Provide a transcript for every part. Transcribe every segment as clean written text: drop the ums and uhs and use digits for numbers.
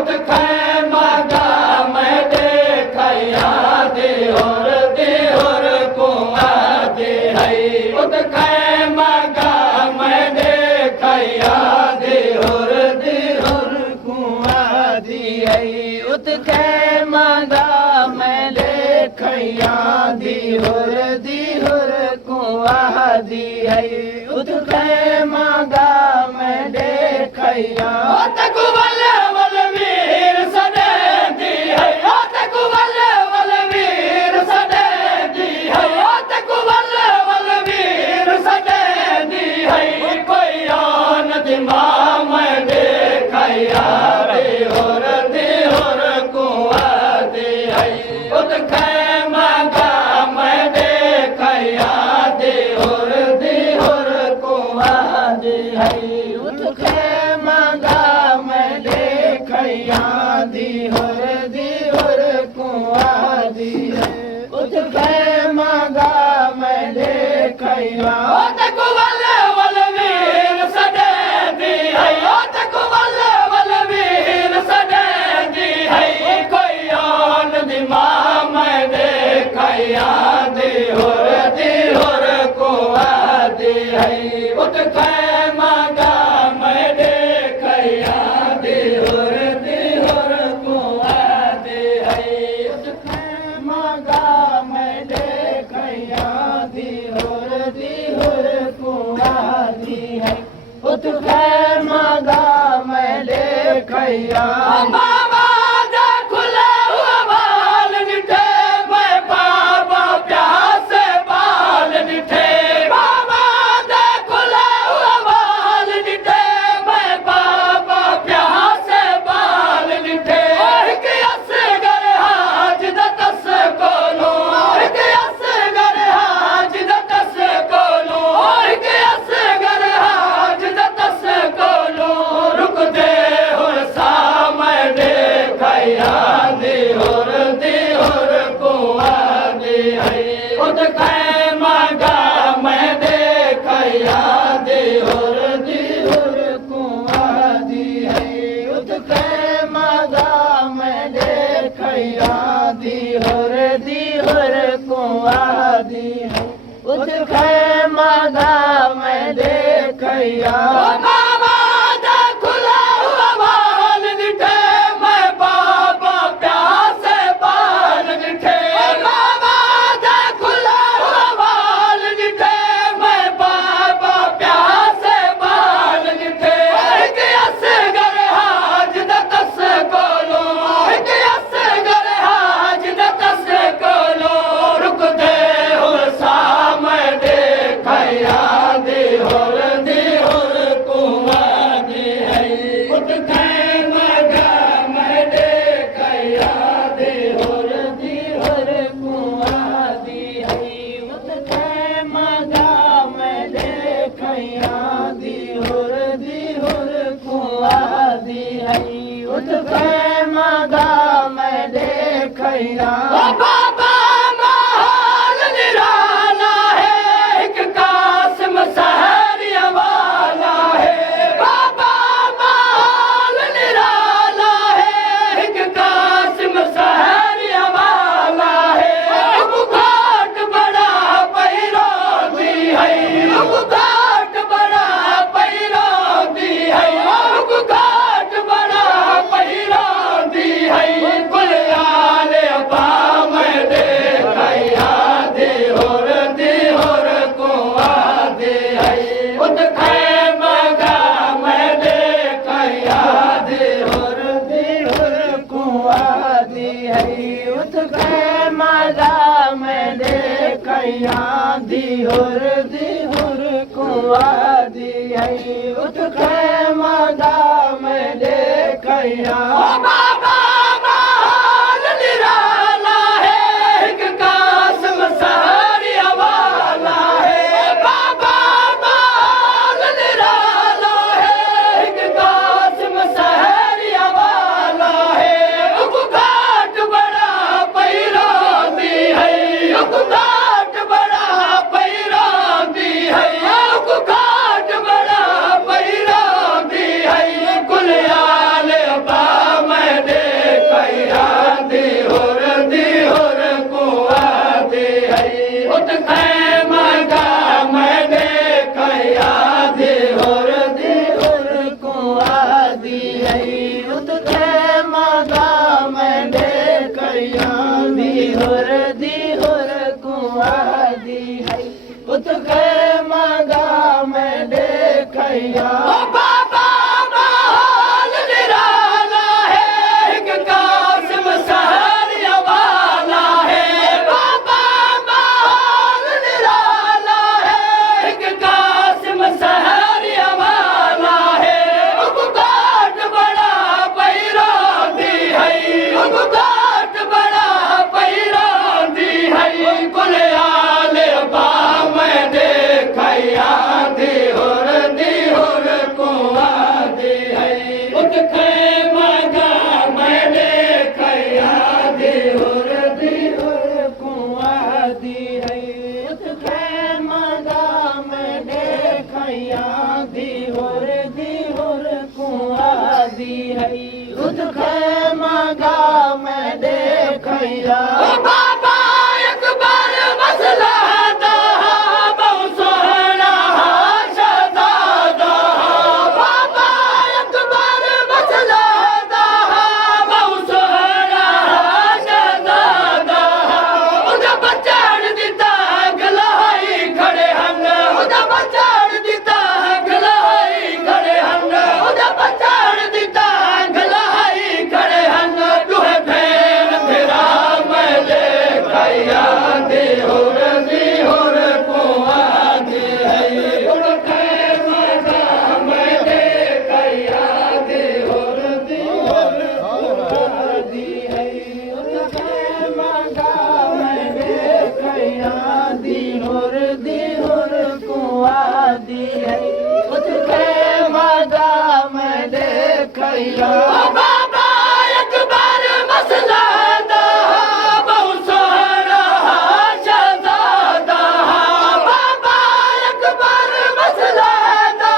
उठ खैमा गा मैं देखया दिहुर कुआ दी है उठ खैमा गा मैं देखया दिहुर कुआ दी है उठ खैमा गा मैं देखया दिहुर कुआ दी है उठ खैमा गा मैं देखया बाबा दा खुला हुआ बाल निठे मैं बाबा प्यासे बाल निठे बाबा दा खुला हुआ बाल निठे मैं बाबा प्यासे बाल निठे के असगर हाज दस कोलो के असगर हाज दस कोलो के असगर हाज दस कोलो रुक दे दिहुर कुआ दी है उठ खैमा गा मैं देखया दिहुर कुआ दी है उठ खैमा गा मैं देखया दिहुर कुआ दी है उठ खैमा गा मैं देखया बाबा माहौल निराला है एक कासिम सहरिया वाला है बाबा माहौल निराला है एक कासिम सहरिया वाला है घाट बड़ा पैरो दी है घाट बड़ा पैरो दी है घाट बड़ा पैरो दी है दिहुर कुआ दी है उठ खैमा गा मैं देखया बाबा माहौल निराला है एक कासिम सहरिया वाला है बाबा माहौल निराला है एक कासिम सहरिया वाला है घाट बड़ा पैरो दी है घाट बड़ा पैरो दी है घाट बड़ा पैरो दी है कुलियाल बा मैं खैया बाबा माल निराला है एक कासिम सहरिया वाला है बाबा माल निराला है एक कासिम सहरिया वाला है उगुगाट बड़ा पैरांदी है उगुगाट बड़ा पैरांदी है कुल आले बा मैं देखैया दी होर कुआ दी है उठ खे मगा मैं देखैया दी होर कुआ दी है उठ खे मगा मैं देखैया दी होर कुआ दी है उठ खे मगा मैं देखैया बाबा एक बार मसला दा बहु सोहना शहजादा बाबा एक बार मसला दा बहु सोहना शहजादा उदा बचाड़ दिता गलाई खड़े हन उदा बचाड़ दिता गलाई खड़े हन उदा बचाड़ दिता गलाई खड़े हन दुहे भेड़ फिरा मैं देखैया दी होर कुआ दी है उड़के मगा मैं देखैया दी होर कुआ दी है उड़के मगा मैं देखैया दी होर कुआ दी है उड़के मगा मैं देखैया बाबा एक बार मसला दा बहु सोहना शहजादा बाबा एक बार मसला दा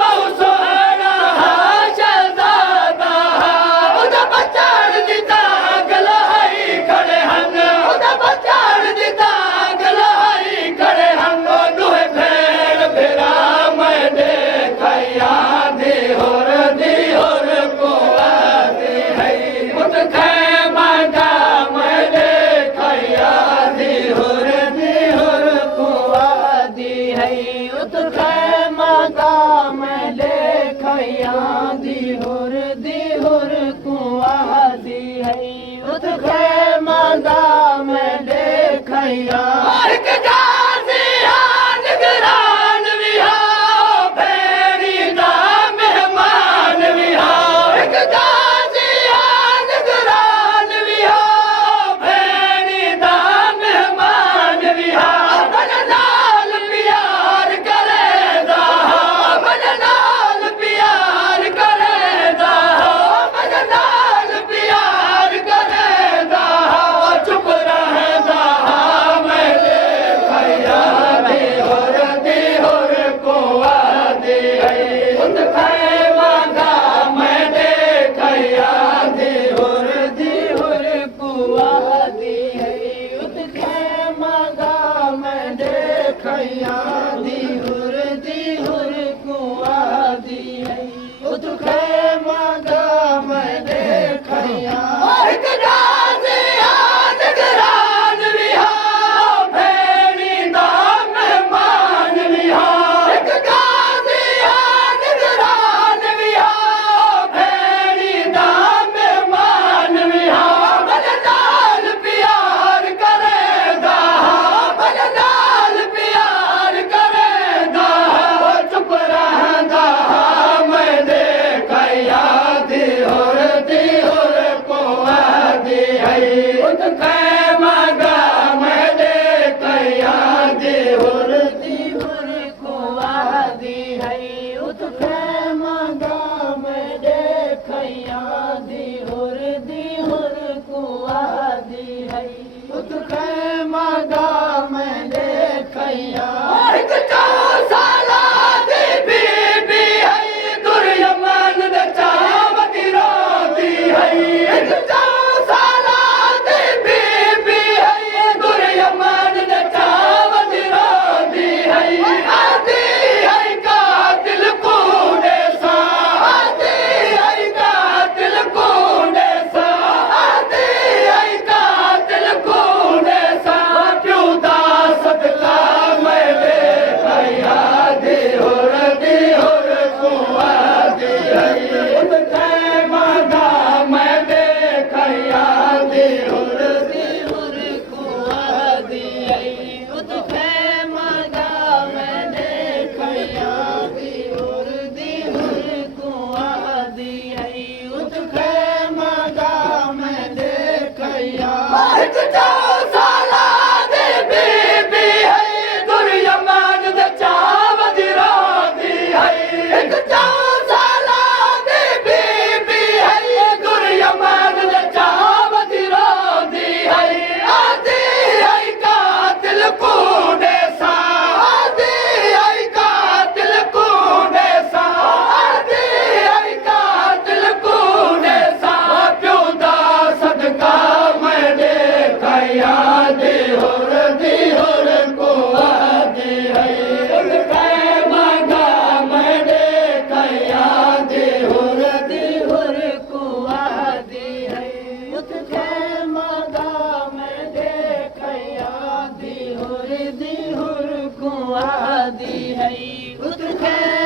बहु सोहना शहजादा उदा बचाड़ दिता गलाई खड़े हन उदा बचाड़ दिता गलाई खड़े हन दुहे भेड़ फिरा मैं देखैया दी होर कुआ दी है उठ खे मगा मैं देखैया दी होर कुआ दी है उठ खे मगा मैं देखैया दी होर कुआ दी है उठ खे मगा मैं देखैया एक गाजिया निगरान विहा भेड़ी दा मेहमान विहा एक गाजिया निगरान विहा भेड़ी दा मेहमान विहा बन लाल प्यार करे है उठ के